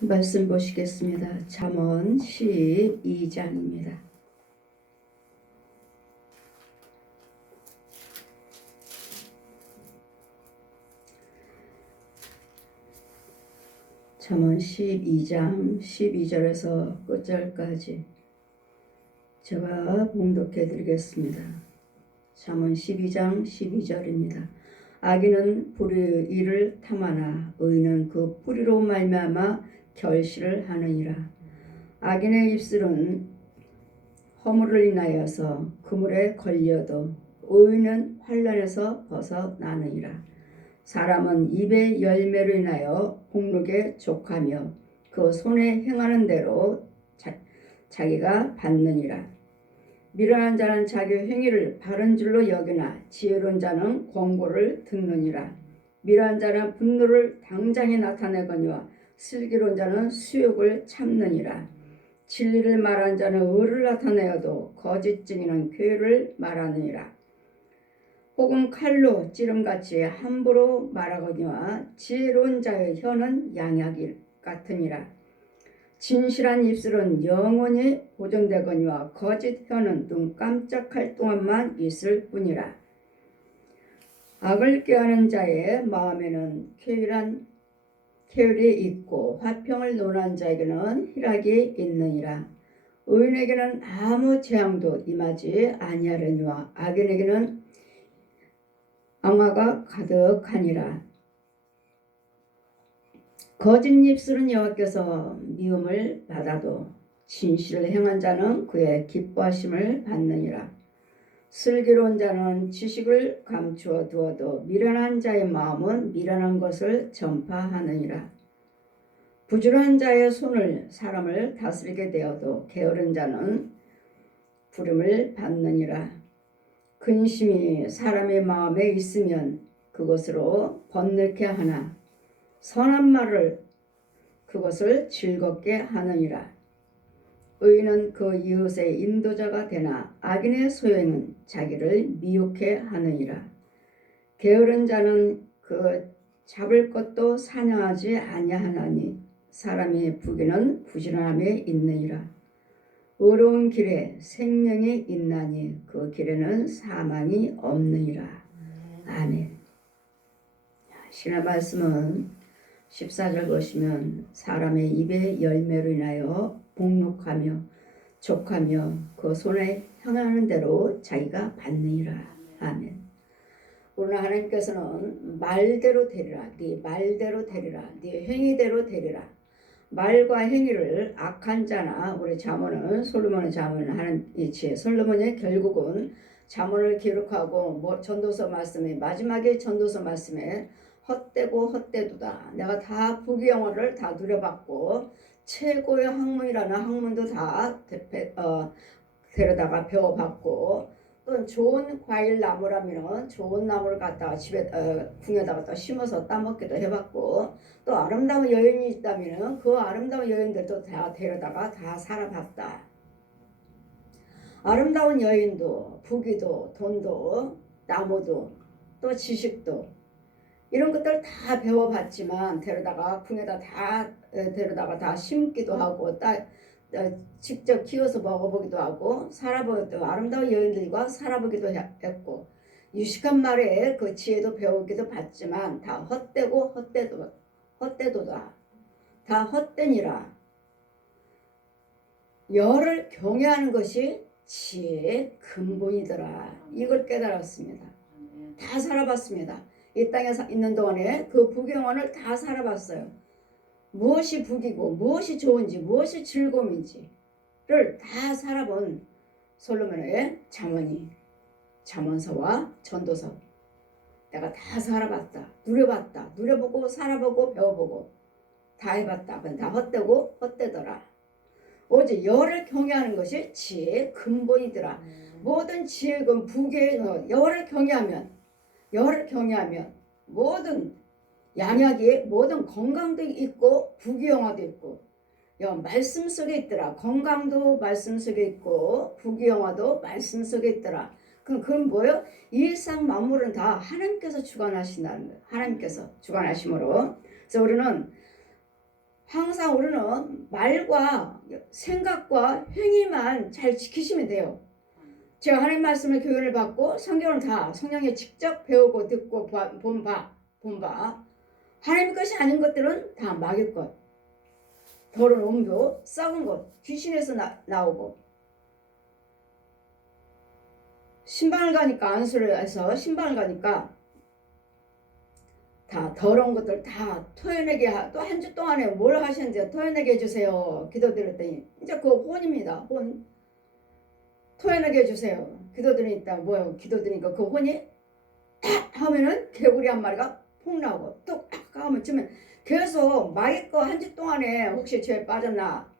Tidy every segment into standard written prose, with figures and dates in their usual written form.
말씀 보시겠습니다. 잠언 12장입니다. 잠언 12장 12절에서 끝절까지 제가 봉독해 드리겠습니다. 잠언 12장 12절입니다. 악인은 불의 일을 탐하나 의인은 그 뿌리로 말미암아 결실을 하느니라. 악인의 입술은 허물을 인하여서 그물에 걸려도 의인은 환난에서 벗어나느니라. 사람은 입의 열매로 인하여 복록에 족하며 그 손에 행하는 대로 자기가 받느니라. 미련한 자는 자기 행위를 바른 줄로 여기나 지혜로운 자는 권고를 듣느니라. 미련한 자는 분노를 당장에 나타내거니와 슬기로운 자는 수욕을 참느니라. 진리를 말하는 자는 의를 나타내어도 거짓 증인은 괴를 말하느니라. 혹은 칼로 찌름같이 함부로 말하거니와 지혜로운 자의 혀는 양약 같으니라. 진실한 입술은 영원히 보존되거니와 거짓 혀는 눈 깜짝할 동안만 있을 뿐이라. 악을 꾀하는 자의 마음에는 쾌율이 있고 화평을 논한 자에게는 희락이 있느니라. 의인에게는 아무 재앙도 임하지 아니하려니와 악인에게는 ang화가 가득하니라. 거짓 입술은 여호와께서 미움을 받아도 진실을 행한 자는 그의 기뻐하심을 받느니라. 슬기로운 자는 지식을 감추어 두어도 미련한 자의 마음은 미련한 것을 전파하느니라. 부지런한 자의 손을 사람을 다스리게 되어도 게으른 자는 부름을 받느니라. 근심이 사람의 마음에 있으면 그것으로 번뇌케 하나 선한 말을 그것을 즐겁게 하느니라. 의인은 그 이웃의 인도자가 되나 악인의 소행은 자기를 미혹해 하느니라. 게으른 자는 그 잡을 것도 사냥하지 아니하나니 사람의 부귀는 부지런함에 있느니라. 의로운 길에 생명이 있나니 그 길에는 사망이 없느니라. 아멘. 신의 말씀은 14절 보시면 사람의 입의 열매로 인하여 복록하며 족하며 그 손에 향하는 대로 자기가 받느니라. 아멘. 오늘 하나님께서는 말대로 되리라. 네 말대로 되리라. 네 행위대로 되리라. 말과 행위를 악한 자나 우리 잠언은 솔로몬의 잠언을 하는 이치 솔로몬이 결국은 잠언을 기록하고 전도서 말씀에 마지막에 전도서 말씀에 헛되고 헛되도다. 내가 다 부귀영화를 다 누려봤고 최고의 학문이라는 학문도 다 데려다가 배워봤고 또 좋은 과일 나무라면 좋은 나무를 갖다가 집에 궁에다가 또 심어서 따먹기도 해봤고 또 아름다운 여인이 있다면 그 아름다운 여인들도 다 데려다가 다 살아봤다. 아름다운 여인도 부귀도 돈도 나무도 또 지식도 이런 것들 다 배워봤지만 데려다가 궁에다 데려다가 다 심기도 하고 직접 키워서 먹어보기도 하고 살아보기도 아름다운 여인들과 살아보기도 했고 유식한 말에 그 지혜도 배우기도 봤지만 다 헛되고 헛되도다. 다 헛되니라. 여를 경외하는 것이 지혜의 근본이더라. 이걸 깨달았습니다. 다 살아봤습니다. 이 땅에 있는 동안에 그 부귀영화를 다 살아봤어요. 무엇이 부귀고 무엇이 좋은지 무엇이 즐거움인지를 다 살아본 솔로몬의 잠언이 잠언서와 전도서 내가 다 살아봤다. 누려보고 살아보고 배워보고 다 해봤다. 근데 다 헛되고 헛되더라. 오직 여를 경외하는 것이 지혜의 근본이더라. 모든 지혜의 부귀의 여를 경외하면 모든 양약이 모든 건강도 있고 부귀영화도 있고 말씀 속에 있더라. 건강도 말씀 속에 있고 부귀영화도 말씀 속에 있더라. 그건 뭐예요? 일상 만물은 다 하나님께서 주관하신다는 거예요. 하나님께서 주관하심으로. 그래서 우리는 항상 우리는 말과 생각과 행위만 잘 지키시면 돼요. 제가 하나님 말씀을 교훈을 받고 성경을 다 성경에 직접 배우고 듣고 본 바 하나님 것이 아닌 것들은 다 막일 것. 더러운 음도 썩은 것, 귀신에서 나오고 신방을 가니까 안수를 해서 신방을 가니까 다 더러운 것들 다 토해내게 또 한 주 동안에 뭘 하셨는지 토해내게 해주세요. 기도드렸더니 이제 그 혼입니다. 혼 토해내게 해주세요. 기도드리니까 뭐예요? 기도드리니까 그 혼이 하면은 개구리 한 마리가 폭 나오고 또 하면 치면 계속 마귀 거 한 주 동안에 혹시 죄에 빠졌나?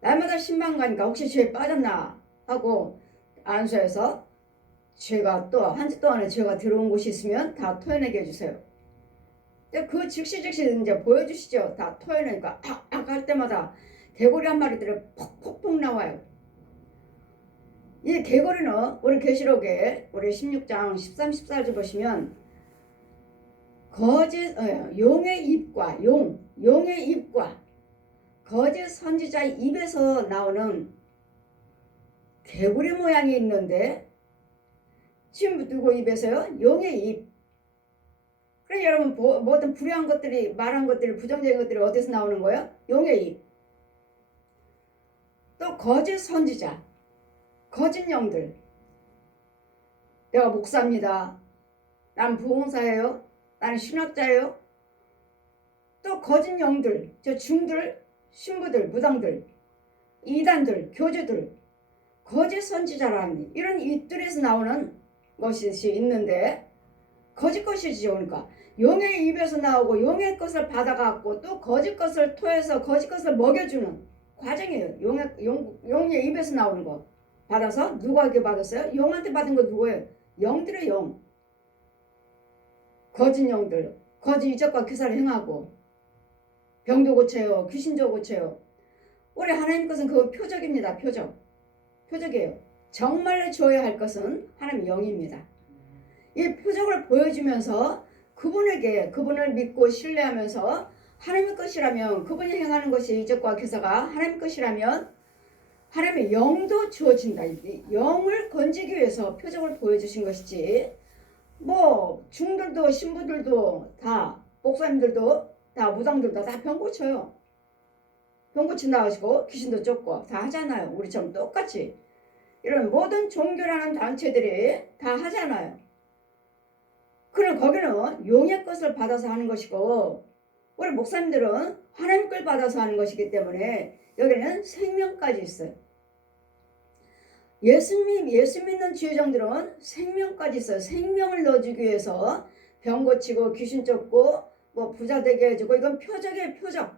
날마다 신방 가니까 혹시 죄에 빠졌나? 하고 안수해서 죄가 또 한 주 동안에 죄가 들어온 곳이 있으면 다 토해내게 해주세요. 그 즉시 이제 보여주시죠. 다 토해내니까 할 때마다 개구리 한 마리들이 폭폭폭 나와요. 이 개구리는 우리 계시록에 우리 16장 13, 14절 보시면 용의 입과 용의 입과 거짓 선지자의 입에서 나오는 개구리 모양이 있는데 지금 누구 입에서요? 용의 입. 그래 여러분 모든 불의한 것들이 말한 것들이 부정적인 것들이 어디서 나오는 거예요? 용의 입. 또 거짓 선지자, 거짓 영들. 내가 목사입니다. 난 부흥사예요. 나는 신학자예요. 또 거짓 영들, 저 중들, 신부들, 무당들, 이단들, 교주들, 거짓 선지자라는 이런 입들에서 나오는 것이 있는데 거짓 것이지. 그러니까 용의 입에서 나오고 용의 것을 받아갖고 또 거짓 것을 토해서 거짓 것을 먹여주는 과정이에요. 용의 입에서 나오는 거 받아서 누구에게 받았어요? 용한테 받은 거 누구예요? 영들의 영. 거짓 영들, 거짓 이적과 기사를 행하고 병도 고쳐요, 귀신도 고쳐요. 우리 하나님 것은 그 표적입니다. 표적이에요. 정말로 줘야 할 것은 하나님 영입니다. 이 표적을 보여주면서 그분을 믿고 신뢰하면서 하나님의 것이라면 그분이 행하는 것이 이적과 기사가 하나님의 것이라면 하나님의 영도 주어진다. 영을 건지기 위해서 표적을 보여주신 것이지 뭐 중들도 신부들도 다 목사님들도 다 무당들도 다 병 고쳐요. 병 고친다 하시고 귀신도 쫓고 다 하잖아요. 우리처럼 똑같이 이런 모든 종교라는 단체들이 다 하잖아요. 그럼 거기는 용의 것을 받아서 하는 것이고 우리 목사님들은 하나님 걸 받아서 하는 것이기 때문에 여기는 생명까지 있어요. 예수 믿는 지회장들은 생명까지 있어요. 생명을 넣어주기 위해서 병 고치고 귀신 쫓고 뭐 부자 되게 해주고 이건 표적이에요. 표적.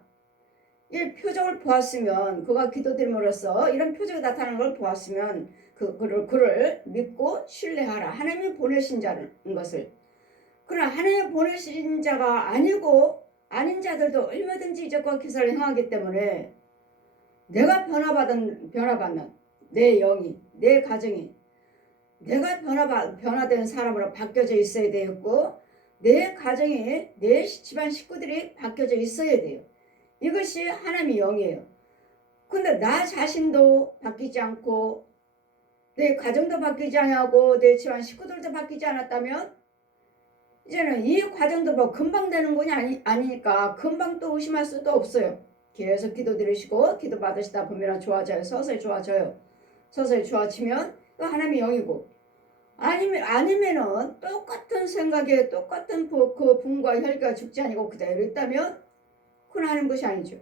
이 표적을 보았으면 그가 기도드림으로써 이런 표적이 나타나는 걸 보았으면 그를 믿고 신뢰하라. 하나님이 보내신 자는 것을. 그러나 하나님이 보내신 자가 아닌 자들도 얼마든지 이적과 기사를 행하기 때문에 내가 변화받는 내 영이, 내 가정이 내가 변화된 사람으로 바뀌어져 있어야 되겠고 내 가정이, 내 집안 식구들이 바뀌어져 있어야 돼요. 이것이 하나님의 영이에요. 근데 나 자신도 바뀌지 않고 내 가정도 바뀌지 않고 내 집안 식구들도 바뀌지 않았다면 이제는 이 과정도 뭐 금방 되는 분이 아니니까 금방 또 의심할 수도 없어요. 계속 기도 드리시고 기도 받으시다 보면 좋아져요. 서서히 좋아져요. 서서히 좋아지면 또 하나님의 영이고 아니면은 똑같은 생각에 똑같은 그 분과 혈기가 죽지 아니고 그대로 있다면 그건 하는 것이 아니죠.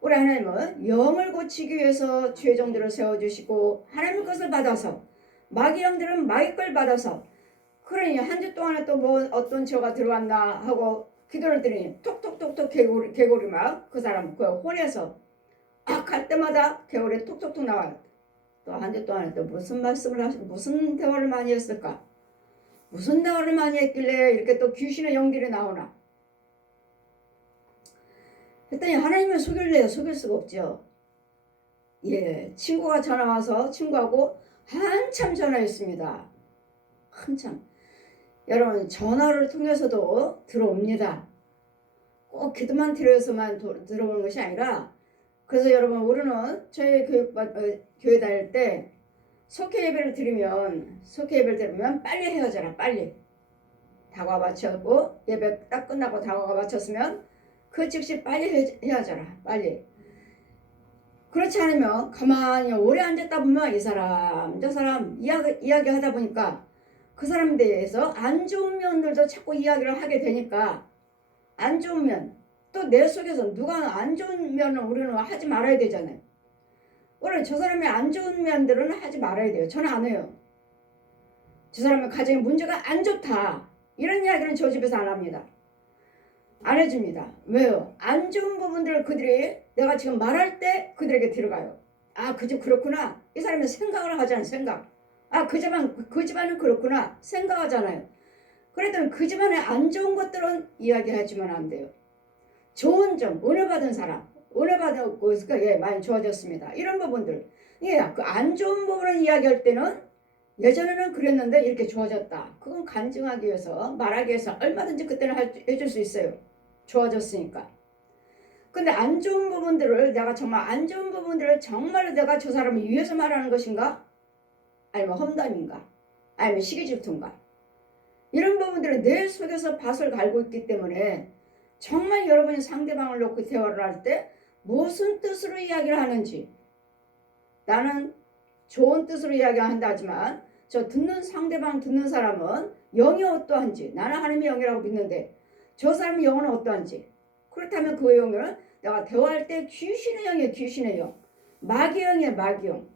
우리 하나님은 영을 고치기 위해서 죄종들을 세워주시고 하나님의 것을 받아서 마귀 영들은 마귀 걸 받아서 그러니 한 주 동안에 또 뭐 어떤 죄가 들어왔나 하고 기도를 드리니 톡톡톡톡 개구리 막 그 사람 그 혼에서 할 때마다 개구리 톡톡톡 나와요. 또 한 주 동안에 또 무슨 말씀을 하시고 무슨 대화를 많이 했을까? 무슨 대화를 많이 했길래 이렇게 또 귀신의 영들이 나오나? 했더니 하나님을 속일래요. 속일 수가 없죠. 예, 친구가 전화 와서 친구하고 한참 전화했습니다. 한참. 여러분 전화를 통해서도 들어옵니다. 꼭 기도만 드려서만 들어오는 것이 아니라, 그래서 여러분 우리는 저희 교회 다닐 때 속회 예배를 드리면 빨리 헤어져라. 빨리 다과 마쳤고 예배 딱 끝나고 다과가 마쳤으면 그 즉시 빨리 헤어져라. 빨리. 그렇지 않으면 가만히 오래 앉았다 보면 이 사람 저 사람 이야기 하다 보니까 그 사람에 대해서 안 좋은 면들도 자꾸 이야기를 하게 되니까, 안 좋은 면, 또 내 속에서 누가 안 좋은 면을 우리는 하지 말아야 되잖아요. 원래 저 사람의 안 좋은 면들은 하지 말아야 돼요. 저는 안 해요. 저 사람의 가정에 문제가 안 좋다, 이런 이야기는 저 집에서 안 합니다. 안 해줍니다. 왜요? 안 좋은 부분들을 그들이 내가 지금 말할 때 그들에게 들어가요. 아, 그 집 그렇구나. 이 사람이 생각을 하잖아요. 생각. 아, 그 집안은 그렇구나. 생각하잖아요. 그랬더니 그 집안에 안 좋은 것들은 이야기하지만 안 돼요. 좋은 점, 은혜 받은 사람, 은혜 받았고, 예, 많이 좋아졌습니다. 이런 부분들. 예, 그 안 좋은 부분을 이야기할 때는 예전에는 그랬는데 이렇게 좋아졌다. 그건 간증하기 위해서, 말하기 위해서 얼마든지 그때는 해줄 수 있어요. 좋아졌으니까. 근데 안 좋은 부분들을, 내가 정말 안 좋은 부분들을 정말로 내가 저 사람을 위해서 말하는 것인가? 아니면 험담인가? 아니면 시기질투인가? 이런 부분들은 내 속에서 밭을 갈고 있기 때문에 정말 여러분이 상대방을 놓고 대화를 할 때 무슨 뜻으로 이야기를 하는지, 나는 좋은 뜻으로 이야기한다 하지만 저 상대방 듣는 사람은 영이 어떠한지, 나는 하나님의 영이라고 믿는데 저 사람의 영은 어떠한지, 그렇다면 그 영은 내가 대화할 때 귀신의 영이에요. 귀신의 영. 마귀의 영이에요. 마귀의 영.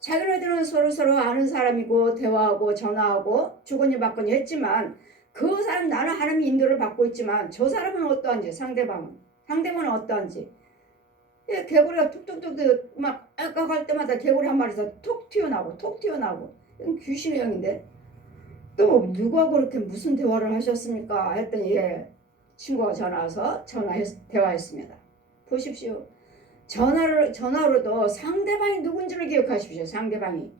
자기네들은 서로 아는 사람이고 대화하고 전화하고 주거니 받거니 했지만 그 사람, 나는 하나님의 인도를 받고 있지만 저 사람은 어떠한지, 상대방은 어떠한지. 예, 개구리가 툭툭툭 막 할 때마다 개구리 한 마리에서 톡 튀어나오고 이건 귀신의 영인데, 또 누가 그렇게 무슨 대화를 하셨습니까 했더니 예, 친구가 대화했습니다. 보십시오. 전화로도 상대방이 누군지를 기억하십시오. 상대방이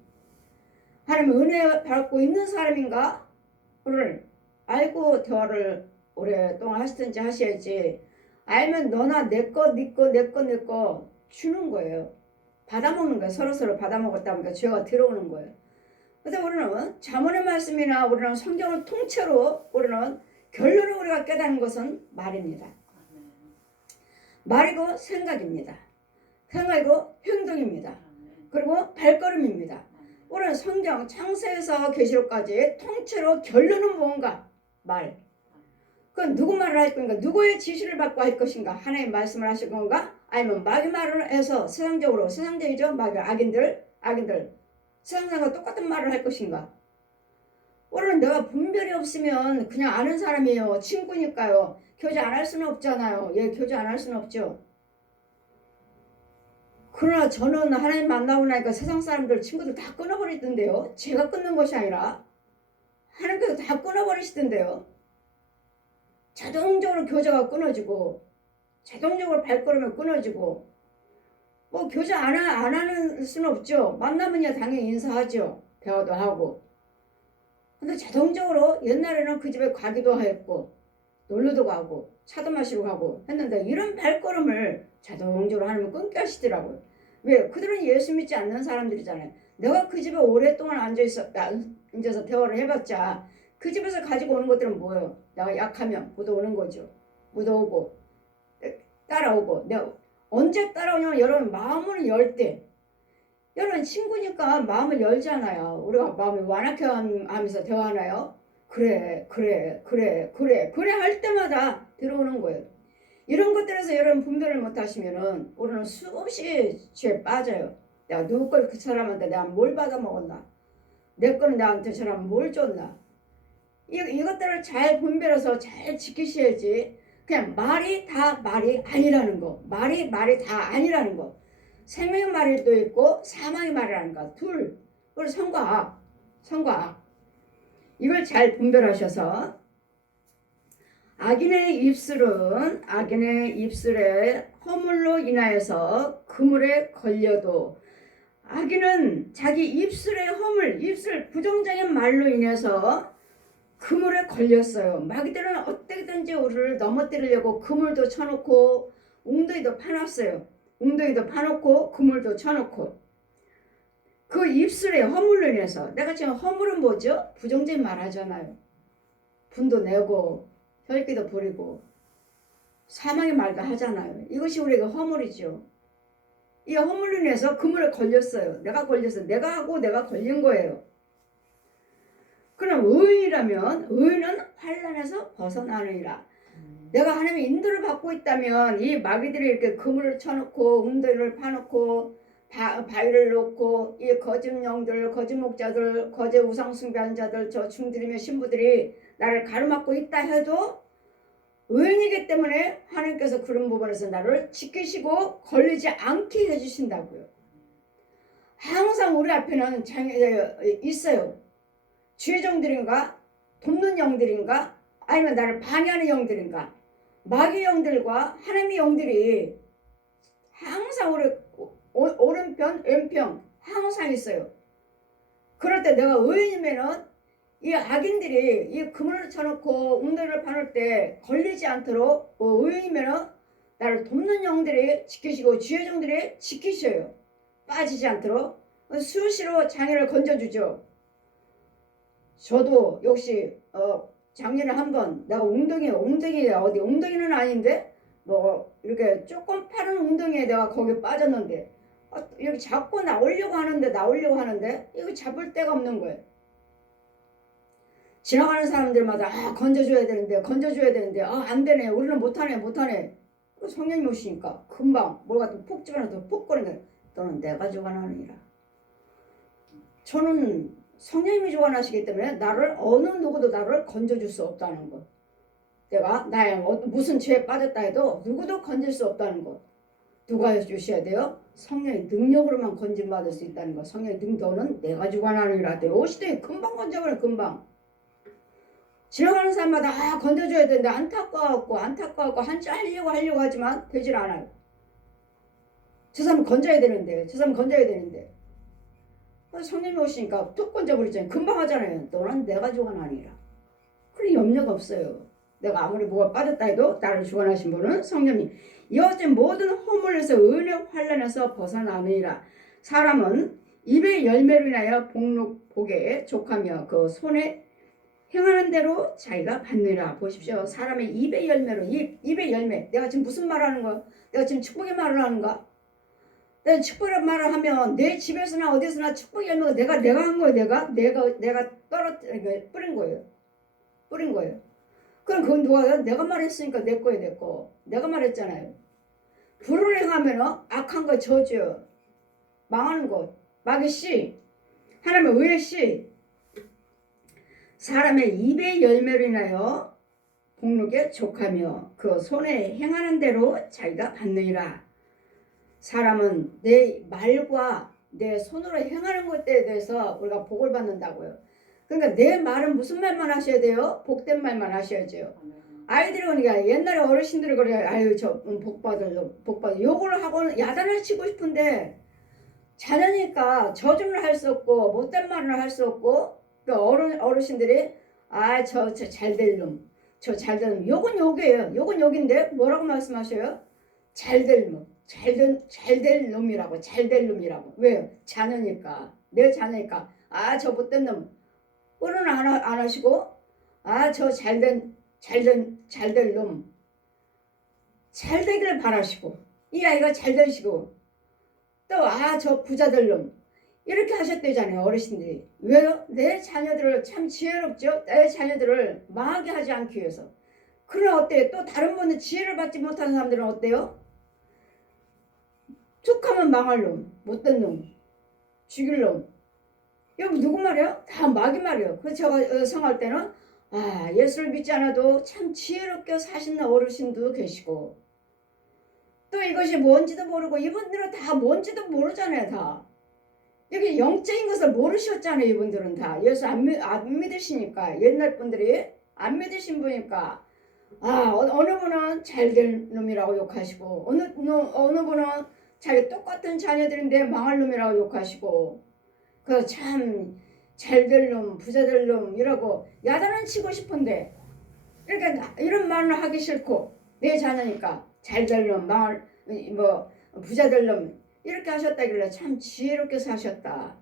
하나님 은혜 받고 있는 사람인가? 를 알고 대화를 오랫동안 하시든지 하셔야지, 알면 너나 내 거 주는 거예요. 받아먹는 거예요. 서로 받아먹었다 보니까 죄가 들어오는 거예요. 그래서 우리는 자문의 말씀이나 우리는 성경을 통째로 우리는 결론을 우리가 깨닫는 것은 말입니다. 말이고 생각이고 행동입니다. 그리고 발걸음입니다. 우리는 성경 창세에서 계시록까지 통째로 결론은 뭔가? 말. 그건 누구 말을 할 건가? 누구의 지시를 받고 할 것인가? 하나님의 말씀을 하실 건가? 아니면 마귀 말을 해서 세상적이죠? 마귀, 악인들 세상과 똑같은 말을 할 것인가? 우리는 내가 분별이 없으면 그냥 아는 사람이에요. 친구니까요. 교제 안 할 수는 없잖아요. 예, 교제 안 할 수는 없죠. 그러나 저는 하나님 만나고 나니까 세상 사람들, 친구들 다 끊어버리던데요. 제가 끊는 것이 아니라 하나님께서 다 끊어버리시던데요. 자동적으로 교제가 끊어지고, 자동적으로 발걸음이 끊어지고, 뭐 교제 안 하는 수는 없죠. 만나면야 당연히 인사하죠. 대화도 하고. 근데 자동적으로 옛날에는 그 집에 가기도 했고, 놀러도 가고, 차도 마시러 가고 했는데 이런 발걸음을 자동적으로 하나님은 끊게 하시더라고요. 왜? 그들은 예수 믿지 않는 사람들이잖아요. 내가 그 집에 오랫동안 앉아서 대화를 해봤자 그 집에서 가지고 오는 것들은 뭐예요? 내가 약하면 묻어오는 거죠. 묻어오고 따라오고. 내가 언제 따라오냐면 여러분 마음을 열 때, 여러분 친구니까 마음을 열잖아요. 우리가 마음을 완악해 하면서 대화하나요? 그래 할 때마다 들어오는 거예요. 이런 것들에서 여러분 분별을 못 하시면은 우리는 수없이 죄에 빠져요. 내가 누구 걸 그 사람한테 내가 뭘 받아먹었나? 내 거는 나한테 저 사람 뭘 줬나? 이것들을 잘 분별해서 잘 지키셔야지. 그냥 말이 아니라는 거. 말이 다 아니라는 거. 생명의 말도 있고 사망의 말이라는 거. 둘. 그리고 선과 악. 이걸 잘 분별하셔서 악인의 입술의 허물로 인하여서 그물에 걸려도, 악인은 자기 입술의 허물, 부정적인 말로 인해서 그물에 걸렸어요. 마귀들은 어떻게든지 우리를 넘어뜨리려고 그물도 쳐놓고 웅덩이도 파놨어요. 웅덩이도 파놓고 그물도 쳐놓고 그 입술에 허물로 인해서 내가 지금 허물은 뭐죠? 부정적인 말 하잖아요. 분도 내고 혈기도 부리고 사망의 말도 하잖아요. 이것이 우리에게 허물이죠. 이 허물로 인해서 그물에 걸렸어요. 내가 걸렸어요. 내가 하고 내가 걸린 거예요. 그럼 의인이라면 의인은 환난에서 벗어나느니라. 내가 하나님의 인도를 받고 있다면 이 마귀들이 이렇게 그물을 쳐놓고 웅덩이를 파놓고 바위를 놓고 이 거짓 영들, 거짓 목자들, 거짓 우상 숭배자들, 저 중들이며 신부들이 나를 가로막고 있다 해도 의인이기 때문에 하나님께서 그런 부분에서 나를 지키시고 걸리지 않게 해주신다고요. 항상 우리 앞에는 있어요. 주의 종들인가? 돕는 영들인가? 아니면 나를 방해하는 영들인가? 마귀 영들과 하나님의 영들이 항상 우리 오른편, 왼편 항상 있어요. 그럴 때 내가 의인이면은 이 악인들이 이 그물을 쳐놓고 웅덩이를 파놓을 때 걸리지 않도록 의인이면은 나를 돕는 영들이 지키시고 주의 종들이 지키셔요. 빠지지 않도록 수시로 장애를 건져주죠. 저도 역시 작년에 한번 내가 웅덩이가 어디 웅덩이는 아닌데 뭐 이렇게 조금 파른 웅덩이에 내가 거기 빠졌는데 여기 잡고 나오려고 하는데 이거 잡을 데가 없는 거예요. 지나가는 사람들마다 건져줘야 되는데 안 되네, 우리는 못하네. 성령님 오시니까 금방 뭘 갖다 푹 집어넣어서 푹 꺼내는, 너는 내가 주관하느니라. 저는 성령님이 주관하시기 때문에 나를 어느 누구도 나를 건져줄 수 없다는 것. 내가 나의 무슨 죄에 빠졌다 해도 누구도 건질 수 없다는 것. 누가 해주셔야 돼요? 성령의 능력으로만 건짐받을 수 있다는 것. 성령의 능력은 내가 주관하느니라. 오시더니 금방 건져버려. 금방. 지나가는 사람마다 건져줘야 되는데 안타까워갖고 하려고 하지만 되질 않아요. 저 사람 건져야 되는데 성령이 오시니까 툭 건져버리잖아요. 금방 하잖아요. 너는 내가 주관하니라. 그래 염려가 없어요. 내가 아무리 뭐가 빠졌다 해도 나를 주관하신 분은 성령님. 이어진 모든 허물에서 의인의 환난에서 벗어나느니라. 사람은 입의 열매로 인하여 복에 족하며 그 손에 행하는 대로 자기가 받느니라. 보십시오. 사람의 입의 열매로, 입의 열매. 내가 지금 무슨 말하는 거야? 내가 지금 축복의 말을 하는가? 내가 축복의 말을 하면 내 집에서나 어디서나 축복의 열매가 내가 한 거예요. 내가 뿌린 거예요. 그럼 그건 누가 내가 말했으니까 내 거예요. 내 거. 내가 말했잖아요. 불을 행하면 악한 거 저주, 망하는 것, 마귀 씨, 하나님의 의의 씨. 사람의 입의 열매로 인하여 복록에 족하며 그 손에 행하는 대로 자기가 받느니라. 사람은 내 말과 내 손으로 행하는 것에 대해서 우리가 복을 받는다고요. 그러니까 내 말은 무슨 말만 하셔야 돼요? 복된 말만 하셔야죠. 아이들이 그러니까 옛날에 어르신들이 그래, 아유 저 복받을 요걸 하고는 야단을 치고 싶은데 자녀니까 저주를 할 수 없고 못된 말을 할 수 없고, 그 어르신들이 저 잘될 놈, 저 잘될 놈, 요건 욕인데 뭐라고 말씀하셔요? 잘될 놈, 잘될 놈이라고. 왜요? 자녀니까, 내 자녀니까. 저 못된 놈 어른 안 하시고 저 잘될 놈, 잘 되기를 바라시고, 이 아이가 잘 되시고, 또 저 부자 될 놈, 이렇게 하셨대잖아요. 어르신들이. 왜요? 내 자녀들을, 참 지혜롭죠? 내 자녀들을 망하게 하지 않기 위해서. 그러나 어때요? 또 다른 분은 지혜를 받지 못하는 사람들은 어때요? 툭하면 망할 놈, 못된 놈, 죽일 놈. 이거 누구 말이에요? 다 마귀 말이에요. 그래서 제가 성할 때는 예수를 믿지 않아도 참 지혜롭게 사시는 어르신도 계시고, 또 이것이 뭔지도 모르고, 이분들은 다 뭔지도 모르잖아요. 다 여기 영적인 것을 모르셨잖아요. 이분들은 다 예수 안 믿으시니까, 옛날 분들이 안 믿으신 분이니까 어느 분은 잘될 놈이라고 욕하시고, 어느 분은 자기 똑같은 자녀들인데 망할 놈이라고 욕하시고. 그래서 참 잘될 놈, 부자 될 놈 이러고 야단은 치고 싶은데 이렇게 이런 말은 하기 싫고 내 자녀니까 잘될 놈, 뭐 부자 될 놈 이렇게 하셨다길래 참 지혜롭게 사셨다.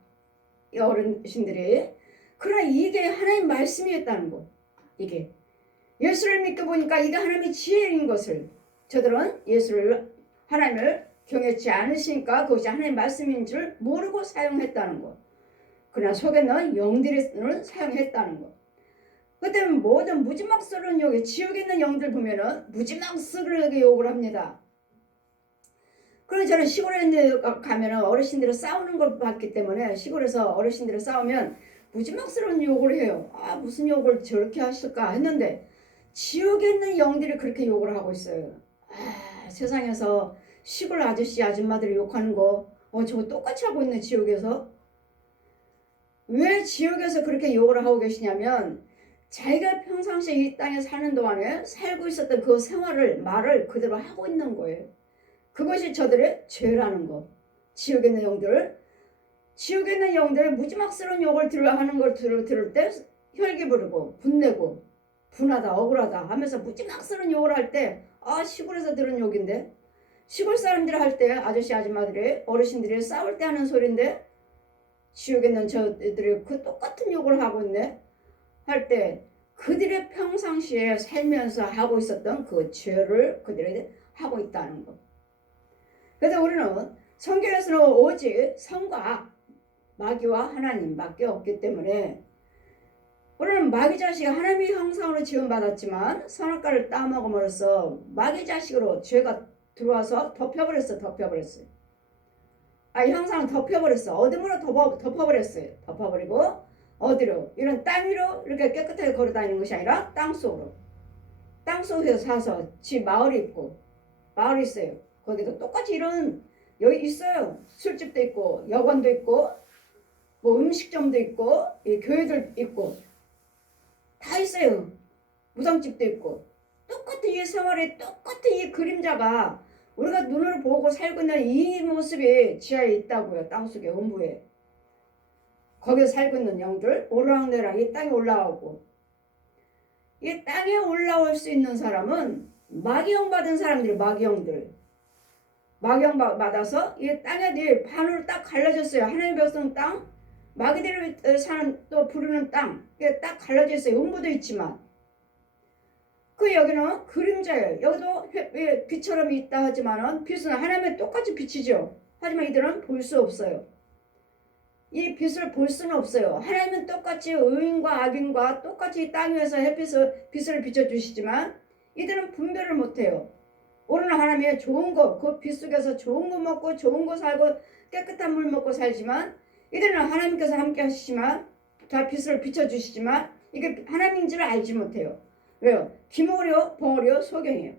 이 어르신들이. 그러나 이게 하나님 말씀이었다는 거. 이게 예수를 믿고 보니까 이게 하나님의 지혜인 것을 저들은 예수를 하나님을 경외치 않으시니까 그것이 하나님의 말씀인 줄 모르고 사용했다는 거. 그러나 속에는 영들을 사용했다는 거. 그때 모든 무지막스러운 욕에 지옥에 있는 영들 보면은 무지막스럽게 욕을 합니다. 그래서 저는 시골에 가면은 어르신들이 싸우는 걸 봤기 때문에 시골에서 어르신들이 싸우면 무지막스러운 욕을 해요. 아 무슨 욕을 저렇게 하실까 했는데 지옥에 있는 영들이 그렇게 욕을 하고 있어요. 아 세상에서 시골 아저씨 아줌마들이 욕하는 거 저거 똑같이 하고 있네 지옥에서. 왜 지옥에서 그렇게 욕을 하고 계시냐면 자기가 평상시에 이 땅에 사는 동안에 살고 있었던 그 생활을 말을 그대로 하고 있는 거예요. 그것이 저들의 죄라는 거. 지옥에 있는 영들, 지옥에 있는 영들의 무지막스러운 욕을 하는 걸 들을 때 혈기 부르고 분내고 분하다 억울하다 하면서 무지막스러운 욕을 할 때 시골에서 들은 욕인데 시골 사람들이 할 때 아저씨 아줌마들이 어르신들이 싸울 때 하는 소리인데 지옥에 있는 저들이 그 똑같은 욕을 하고 있네 할 때 그들의 평상시에 살면서 하고 있었던 그 죄를 그들이 하고 있다는 것. 그래서 우리는 성경에서는 오직 성과 마귀와 하나님밖에 없기 때문에 우리는 마귀 자식이 하나님의 형상으로 지원받았지만 선악과를 따먹음으로써 마귀 자식으로 죄가 들어와서 덮여버렸어요. 형상을 덮여버렸어. 어둠으로 덮어버렸어요. 덮어버리고 어디로? 이런 땅 위로 이렇게 깨끗하게 걸어다니는 것이 아니라 땅속으로. 땅속에서 사서 지 마을이 있고 마을이 있어요. 거기도 똑같이 이런 여기 있어요. 술집도 있고 여관도 있고 뭐 음식점도 있고 교회들 있고 다 있어요. 무당집도 있고 똑같은 이 생활에 똑같은 이 그림자가 우리가 눈으로 보고 살고 있는 이 모습이 지하에 있다고요. 땅속에 음부에. 거기서 살고 있는 영들 오르락내락 이 땅에 올라오고 이 땅에 올라올 수 있는 사람은 마귀영 받은 사람들이 마귀영들 마귀영 받아서 이 땅에 반으로 딱 갈라졌어요. 하나님의 백성 땅 마귀들을 사는 또 부르는 땅 이게 딱 갈라져 있어요. 음부도 있지만 그 여기는 그림자예요. 여기도 빛처럼 있다 하지만은 빛은 하나님의 똑같이 빛이죠. 하지만 이들은 볼 수 없어요. 이 빛을 볼 수는 없어요. 하나님은 똑같이 의인과 악인과 똑같이 땅 위에서 빛을 비춰주시지만 이들은 분별을 못해요. 오늘 하나님의 좋은 것, 그 빛 속에서 좋은 거 먹고 좋은 거 살고 깨끗한 물 먹고 살지만 이들은 하나님께서 함께 하시지만 다 빛을 비춰주시지만 이게 하나님인지를 알지 못해요. 왜요? 기모려, 벙어려, 소경이에요.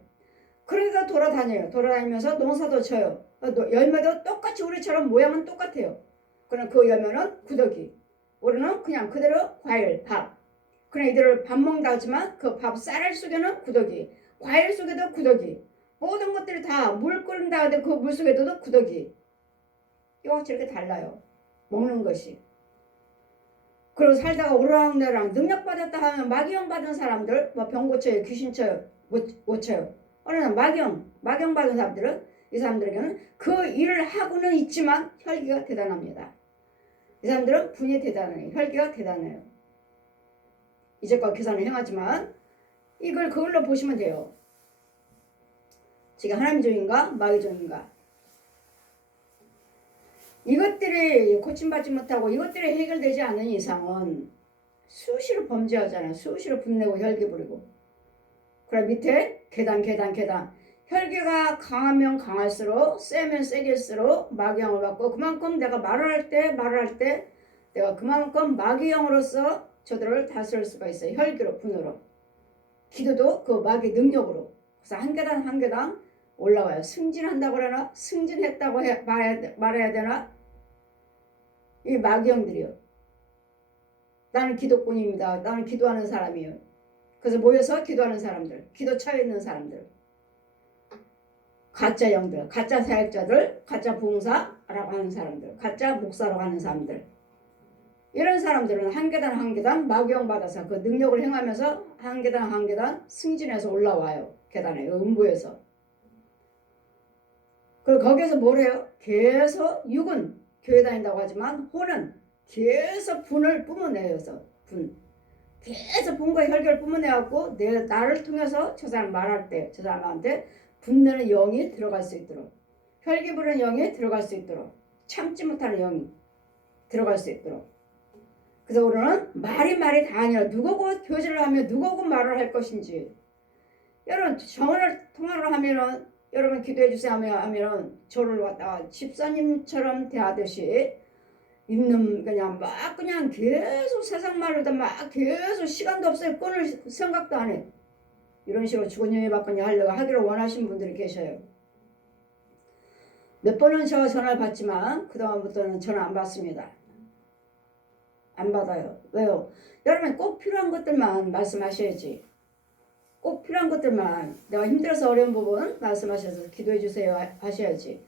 그러니까 돌아다니면서 농사도 쳐요. 열매도 똑같이 우리처럼 모양은 똑같아요. 그러나 그 열매는 구더기. 우리는 그냥 그대로 과일, 밥. 그러나 이들을 밥 먹는다 하지만 그 밥 쌀알 속에는 구더기. 과일 속에도 구더기. 모든 것들이 다 물 끓는다 하는데 그 물 속에도 구더기. 이거 저렇게 달라요. 먹는 것이. 그리고 살다가 오르락내락 능력받았다 하면 마귀영 받은 사람들 뭐 병 고쳐요 귀신 쳐요 못 쳐요. 그러나 마귀영 받은 사람들은 이 사람들에게는 그 일을 하고는 있지만 혈기가 대단합니다. 이 사람들은 분이 대단해요. 혈기가 대단해요. 이제껏 계산을 행하지만 이걸 그걸로 보시면 돼요. 지금 하나님 종인가 마귀 종인가. 이것들이 고침받지 못하고 이것들이 해결되지 않는 이상은 수시로 범죄하잖아요. 수시로 분내고 혈기 부리고. 그럼 밑에 계단 혈기가 강하면 강할수록 세면 세길수록 마귀영을 받고 그만큼 내가 말을 할 때 내가 그만큼 마귀영으로서 저들을 다스릴 수가 있어요. 혈기로 분으로. 기도도 그 마귀 능력으로. 그래서 한 계단 올라와요. 승진한다고 그러나 승진했다고 말해야 되나? 이 마귀영들이요. 나는 기도꾼입니다. 나는 기도하는 사람이에요. 그래서 모여서 기도하는 사람들, 기도 처해 있는 사람들, 가짜 영들, 가짜 사역자들, 가짜 봉사라고 하는 사람들, 가짜 목사라고 하는 사람들, 이런 사람들은 한 계단 한 계단 막용 받아서 그 능력을 행하면서 한 계단 한 계단 승진해서 올라와요. 계단에 음부에서. 그리고 거기서 뭘 해요? 계속 육은 교회 다닌다고 하지만 혼은 계속 분을 뿜어내어서 계속 분과 혈결을 뿜어내갖고 나를 통해서 저 사람 말할 때 저 사람한테 분내는 영이 들어갈 수 있도록 혈기 부르는 영이 들어갈 수 있도록 참지 못하는 영이 들어갈 수 있도록. 그래서 우리는 말이 다 아니라 누구고 교제를 하며 누구고 말을 할 것인지. 여러분 통화를 하면은 여러분 기도해 주세요 하면은 저를 갖다가 집사님처럼 대하듯이 있는 그냥 계속 세상 말로다 막 계속 시간도 없어요. 끊을 생각도 안 해. 이런 식으로 주거님이 받거니 하려고 하기를 원하시는 분들이 계셔요. 몇 번은 제가 전화를 받지만 그동안부터는 전화 안 받습니다. 안 받아요. 왜요? 여러분 꼭 필요한 것들만 말씀하셔야지. 꼭 필요한 것들만 내가 힘들어서 어려운 부분 말씀하셔서 기도해 주세요 하셔야지.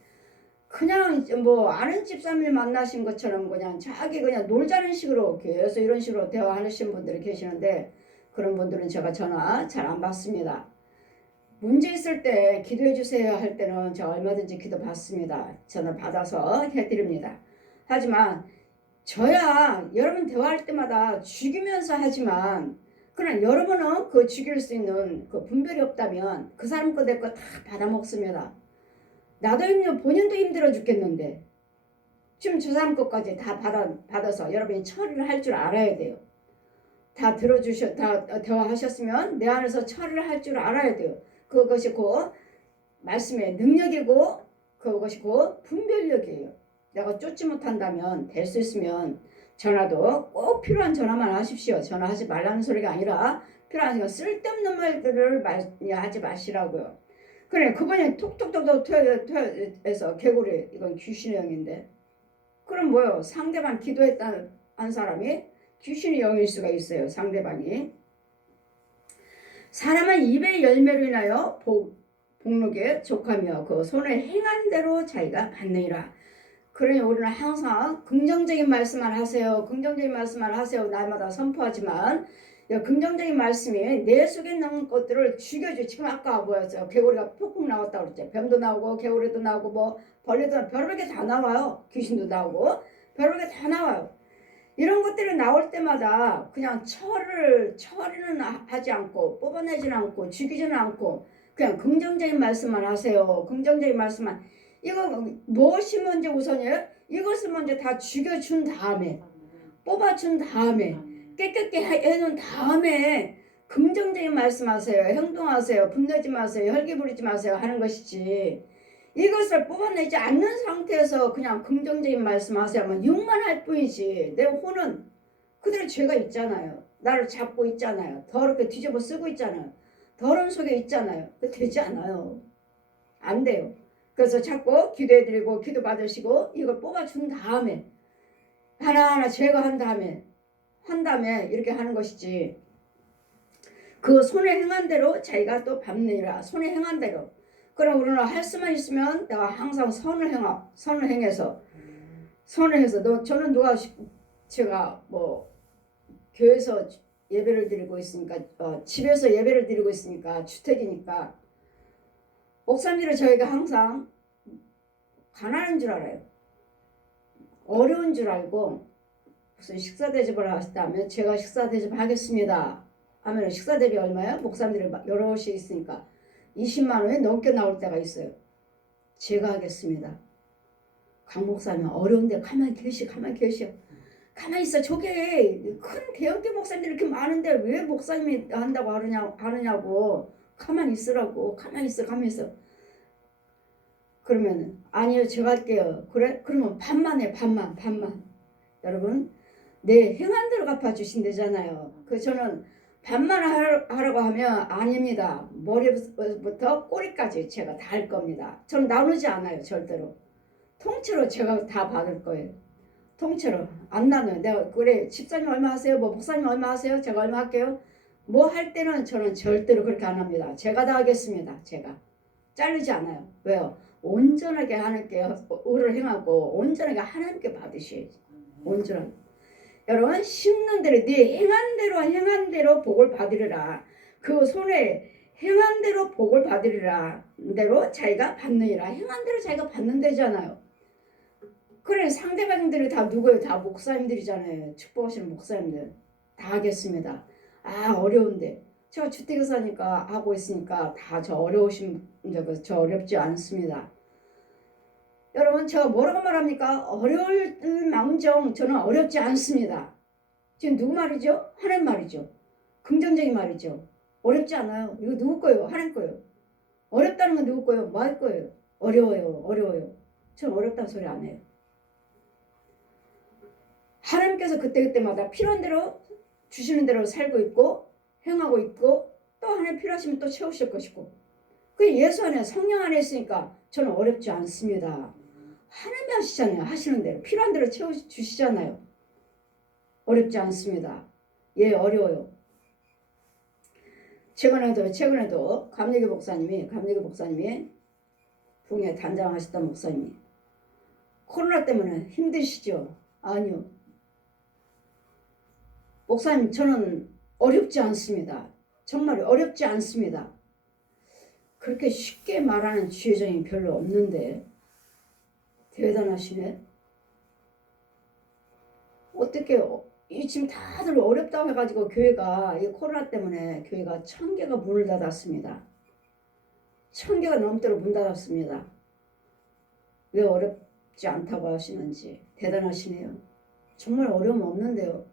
그냥 뭐 아는 집사님을 만나신 것처럼 그냥 자기 그냥 놀자는 식으로 계속 이런 식으로 대화하시는 분들이 계시는데 그런 분들은 제가 전화 잘 안 받습니다. 문제 있을 때 기도해 주세요 할 때는 제가 얼마든지 기도 받습니다. 전화 받아서 해드립니다. 하지만 저야 여러분 대화할 때마다 죽이면서 하지만 그러나 여러분은 그 죽일 수 있는 그 분별이 없다면 그 사람 거 내 거 다 받아먹습니다. 나도 본인도 힘들어 죽겠는데 지금 저 사람 것까지 다 받아서 여러분이 처리를 할 줄 알아야 돼요. 다 대화하셨으면 내 안에서 처리를 할 줄 알아야 돼요. 그것이 곧 말씀의 능력이고 그것이 곧 분별력이에요. 내가 쫓지 못한다면 될 수 있으면 전화도 꼭 필요한 전화만 하십시오. 전화하지 말라는 소리가 아니라 필요한 쓸데없는 말들을 하지 마시라고요. 그래 그분이 톡톡톡톡 해서 개구리 이건 귀신의 영인데 그럼 뭐요? 상대방 기도했다는 한 사람이 귀신의 영일 수가 있어요. 상대방이. 사람은 입의 열매로 인하여 복록에 족하며 그 손에 행한 대로 자기가 받느니라. 그러니 우리는 항상 긍정적인 말씀만 하세요. 긍정적인 말씀만 하세요. 날마다 선포하지만 긍정적인 말씀이 내 속에 있는 것들을 죽여줘. 지금 아까 뭐였어요? 개구리가 폭풍 나왔다고 그랬죠. 뱀도 나오고 개구리도 나오고 뭐 벌레도 나오고 별별 게 다 나와요. 귀신도 나오고 별별 게 다 나와요. 이런 것들이 나올 때마다 그냥 처리는 하지 않고 뽑아내지는 않고 죽이지는 않고 그냥 긍정적인 말씀만 하세요. 긍정적인 말씀만. 이거 무엇이 먼저 우선이에요? 이것을 먼저 다 죽여준 다음에 뽑아준 다음에 깨끗게 해놓은 다음에 긍정적인 말씀하세요. 행동하세요. 분내지 마세요. 혈기 부리지 마세요. 하는 것이지 이것을 뽑아내지 않는 상태에서 그냥 긍정적인 말씀하세요 하면 욕만 할 뿐이지 내 혼은 그대로 죄가 있잖아요. 나를 잡고 있잖아요. 더럽게 뒤집어 쓰고 있잖아요. 더러운 속에 있잖아요. 그 되지 않아요. 안 돼요. 그래서 자꾸 기도해드리고 기도 받으시고 이걸 뽑아준 다음에 하나하나 제거한 다음에 이렇게 하는 것이지 그 손에 행한 대로 자기가 또 밟느니라. 손에 행한 대로. 그럼 우리는 할 수만 있으면 내가 항상 선을 행해서 저는 제가 뭐 교회에서 예배를 드리고 있으니까 집에서 예배를 드리고 있으니까 주택이니까 목사님들은 저희가 항상 가난한 줄 알아요. 어려운 줄 알고 무슨 식사 대접을 하시다면 제가 식사 대접 하겠습니다 하면 식사 대접이 얼마예요? 목사님들이 여럿이 있으니까 20만 원이 넘게 나올 때가 있어요. 제가 하겠습니다. 강 목사님 어려운데 가만히 계시오. 가만히 있어. 저게 큰 대형교 목사님들이 이렇게 많은데 왜 목사님이 한다고 하느냐고. 가만히 있으라고. 가만히 있어. 그러면 아니요 제가 할게요. 그래? 그러면 반만 해. 반만. 여러분 내 행한 대로 갚아주신대잖아요. 저는 반만 하라고 하면 아닙니다. 머리부터 꼬리까지 제가 다 할 겁니다. 저는 나누지 않아요. 절대로. 통째로 제가 다 받을 거예요. 통째로 안 나눠요. 내가 그래 집사님 얼마 하세요? 뭐 목사님 얼마 하세요? 제가 얼마 할게요? 뭐 할 때는 저는 절대로 그렇게 안 합니다. 제가 다 하겠습니다. 제가 자르지 않아요. 왜요? 온전하게 하나님께 의를 행하고 온전하게 하나님께 받으셔야지. 온전하게. 여러분 심는 대로 네 행한 대로 복을 받으리라. 그 손에 행한 대로 복을 받으리라. 대로 자기가 받느니라. 행한 대로 자기가 받는 데잖아요. 그래 상대방들이 다 누구예요? 다 목사님들이잖아요. 축복하시는 목사님들. 다 하겠습니다. 아 어려운데 제가 주택에사니까 하고 있으니까 다 저 어려우신 저 어렵지 않습니다. 여러분 제가 뭐라고 말합니까? 어려울 망정 저는 어렵지 않습니다. 지금 누구 말이죠? 하나님 말이죠. 긍정적인 말이죠. 어렵지 않아요. 이거 누구 거예요? 하나님 거예요. 어렵다는 건 누구 거예요? 뭐 할 거예요? 어려워요. 저는 어렵다는 소리 안 해요. 하나님께서 그때그때마다 필요한 대로 주시는 대로 살고 있고 행하고 있고 또 하나님 필요하시면 또 채우실 것이고 그 예수 안에 성령 안에 있으니까 저는 어렵지 않습니다. 하나님이 하시잖아요. 하시는 대로 필요한 대로 채워주시잖아요. 어렵지 않습니다. 예 어려워요. 최근에도 감리교 목사님이 부흥회 단장하셨던 목사님이 코로나 때문에 힘드시죠? 아니요. 목사님 저는 어렵지 않습니다. 정말 어렵지 않습니다. 그렇게 쉽게 말하는 주의정이 별로 없는데 대단하시네. 어떻게 지금 다들 어렵다고 해가지고 교회가 이 코로나 때문에 교회가 1000개가 문을 닫았습니다. 1000개가 넘도록 문 닫았습니다. 왜 어렵지 않다고 하시는지 대단하시네요. 정말 어려움 없는데요.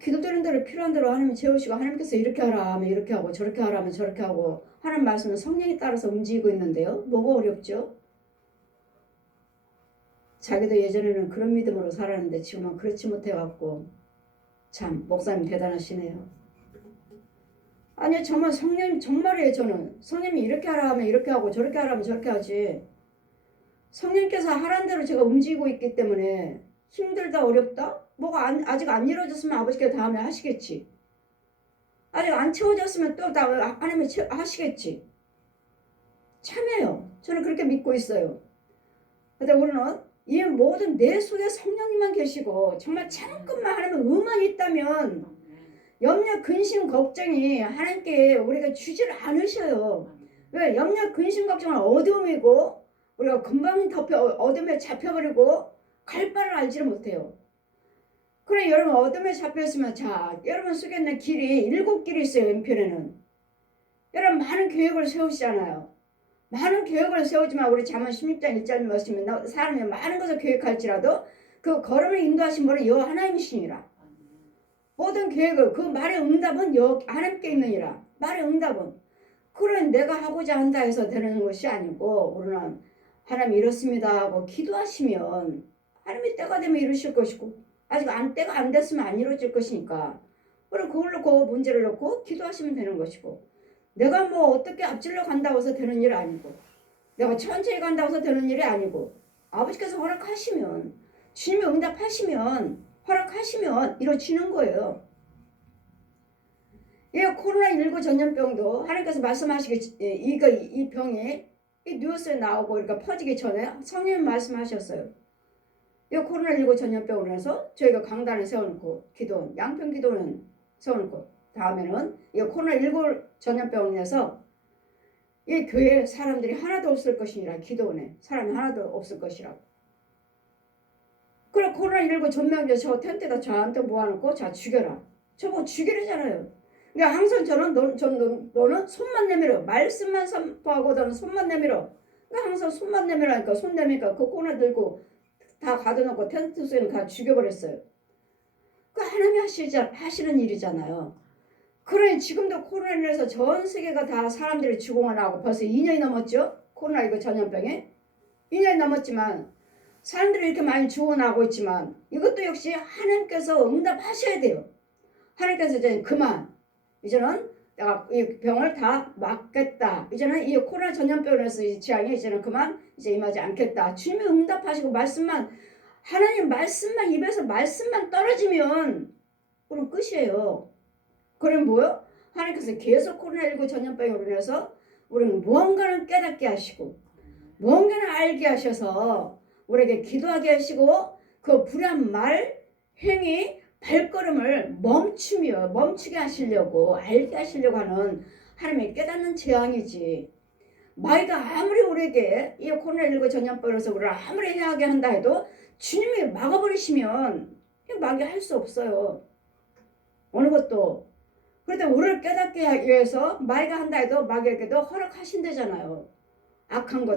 기도되는 대로 필요한 대로 하나님 채우시고 하나님께서 이렇게 하라 하면 이렇게 하고 저렇게 하라 하면 저렇게 하고 하나님 말씀은 성령에 따라서 움직이고 있는데요. 뭐가 어렵죠? 자기도 예전에는 그런 믿음으로 살았는데 지금은 그렇지 못해갖고 참 목사님 대단하시네요. 아니요 정말 성령님 정말이에요. 저는 성령님이 이렇게 하라 하면 이렇게 하고 저렇게 하라 하면 저렇게 하지 성령님께서 하라는 대로 제가 움직이고 있기 때문에 힘들다 어렵다? 뭐가 아직 안 이루어졌으면 아버지께서 다음에 하시겠지. 아직 안 채워졌으면 또 하나님이 하시겠지. 참해요. 저는 그렇게 믿고 있어요. 근데 우리는 이 모든 내 속에 성령님만 계시고 정말 잠깐만 하나님 의만이 있다면 염려, 근심, 걱정이 하나님께 우리가 주지를 않으셔요. 왜? 염려, 근심, 걱정은 어둠이고 우리가 금방 어둠에 잡혀버리고 갈 바를 알지를 못해요. 그래 여러분 어둠에 잡혀있으면 자 여러분 속에 있는 길이 7길이 있어요. 왼편에는 여러분 많은 계획을 세우시잖아요. 많은 계획을 세우지만 우리 잠언 16장 1절 말씀에 사람이 많은 것을 계획할지라도 그 걸음을 인도하신 분은 여호와 하나님이시니라. 모든 계획을 그 말의 응답은 하나님께 있느니라. 말의 응답은 그래 내가 하고자 한다 해서 되는 것이 아니고 우리는 하나님 이렇습니다 하고 기도하시면 하나님이 때가 되면 이루실 것이고 아직 때가 안 됐으면 안 이루어질 것이니까 그럼 그걸 놓고 문제를 놓고 기도하시면 되는 것이고 내가 뭐 어떻게 앞질러 간다고 해서 되는 일이 아니고 내가 천천히 간다고 해서 되는 일이 아니고 아버지께서 허락하시면 주님이 응답하시면 허락하시면 이루어지는 거예요. 이 코로나19 전염병도 하나님께서 말씀하시기 이 병이 이 뉴스에 나오고 그러니까 퍼지기 전에 성령님 말씀하셨어요. 이 코로나19 전염병으로 해서 저희가 강단을 세워놓고 기도, 양평 기도는 세워놓고 다음에는 이 코로나19 전염병으로 인해서 이 교회 사람들이 하나도 없을 것이니라. 기도원에 사람이 하나도 없을 것이라고. 그래 코로나19 전염병 저 텐트에다 저한테 모아놓고 자 죽여라. 저거 죽이려잖아요. 그러니까 항상 저는 너는 손만 내밀어. 말씀만 선포하고 너는 손만 내밀어. 그러니까 항상 손만 내밀으니까 손 내밀니까 그 코너 들고 다 가둬놓고 텐트 속에 다 죽여버렸어요. 그 하나님이 하시는 일이잖아요. 그러니 지금도 코로나로 인해서 전 세계가 다 사람들이 죽어만 하고 벌써 2년이 넘었죠. 코로나19 전염병에 2년이 넘었지만 사람들이 이렇게 많이 죽어나고 있지만 이것도 역시 하나님께서 응답하셔야 돼요. 하나님께서 이제 그만 이제는 내가 이 병을 다 막겠다. 이제는 이 코로나 전염병으로 해서 이 재앙이 이제는 그만 이제 임하지 않겠다. 주님이 응답하시고 말씀만 하나님 말씀만 입에서 말씀만 떨어지면 그럼 끝이에요. 그럼 뭐요? 하나님께서 계속 코로나19 전염병으로 인해서 우리는 무언가를 깨닫게 하시고 무언가를 알게 하셔서 우리에게 기도하게 하시고 그 불의한 말, 행위, 발걸음을 멈추게 하시려고, 알게 하시려고 하는 하나님의 깨닫는 재앙이지. 마귀가 아무리 우리에게 이 코로나19 전염병으로서 우리를 아무리 해하게 한다 해도 주님이 막아버리시면 마귀 할 수 없어요. 어느 것도. 그런데 우리를 깨닫게 하기 위해서 마귀가 한다 해도 마귀에게도 허락하신대잖아요. 악한 것